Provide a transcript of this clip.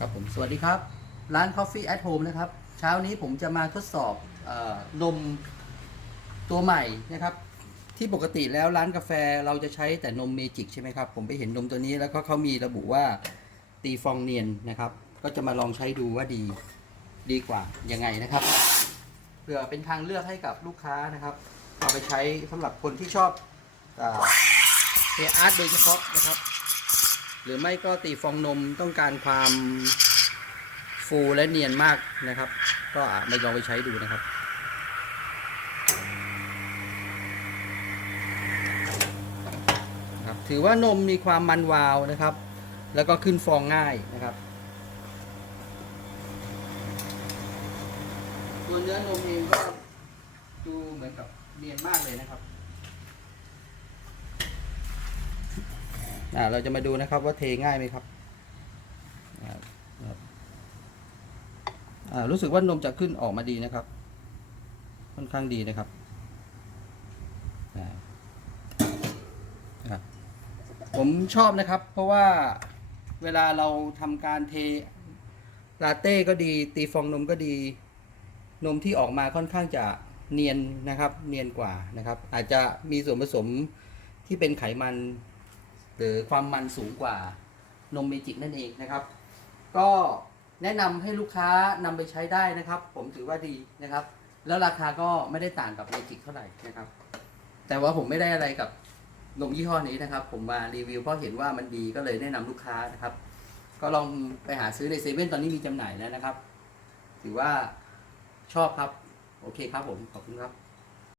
ครับผมสวัสดีครับ ร้าน Coffee at Home นะครับ เช้านี้ผมจะมาทดสอบอนมตัวใหม่นะครับ ที่ปกติแล้วร้านกาแฟเราจะใช้แต่นมเมจิกใช่ไหมครับ ผมไปเห็นนมตัวนี้แล้วก็เขามีระบุว่าตีฟองเนียนนะครับ ก็จะมาลองใช้ดูว่าดีดีกว่ายังไงนะครับเพื่อเป็นทางเลือกให้กับลูกค้านะครับ เอาไปใช้สำหรับคนที่ชอบเฮอาร์ตโดยเฉพาะนะครับ หรือไม่ก็ตีฟองนมต้องการความฟูและเนียนมากนะครับ ก็อาจมาลองไปใช้ดูนะครับครับ ถือว่านมมีความมันวาวนะครับ แล้วก็ขึ้นฟองง่ายนะครับตัวเนื้อนมเองก็ดูเหมือนกับเนียนมากเลยนะครับ เราจะมาดูนะครับว่าเทง่ายไหมครับรู้สึกว่านมจะขึ้นออกมาดีนะครับ ค่อนข้างดีนะครับอ่าครับผมชอบนะครับ เพราะว่าเวลาเราทำการเทลาเต้ก็ดี ตีฟองนมก็ดี นมที่ออกมาค่อนข้างจะเนียนนะครับ เนียนกว่านะครับ อาจจะมีส่วนผสมที่เป็นไขมัน หรือความมันสูงกว่านมเมจิกนั่นเองนะครับ ก็แนะนำให้ลูกค้านำไปใช้ได้นะครับ ผมถือว่าดีนะครับ แล้วราคาก็ไม่ได้ต่างกับเมจิกเท่าไหร่นะครับ แต่ว่าผมไม่ได้อะไรกับนมยี่ห้อนี้นะครับ ผมมารีวิวเพราะเห็นว่ามันดีก็เลยแนะนำลูกค้านะครับ ก็ลองไปหาซื้อในเซเว่นตอนนี้มีจำหน่ายแล้วนะครับ ถือว่าชอบครับ โอเคครับผม ขอบคุณครับ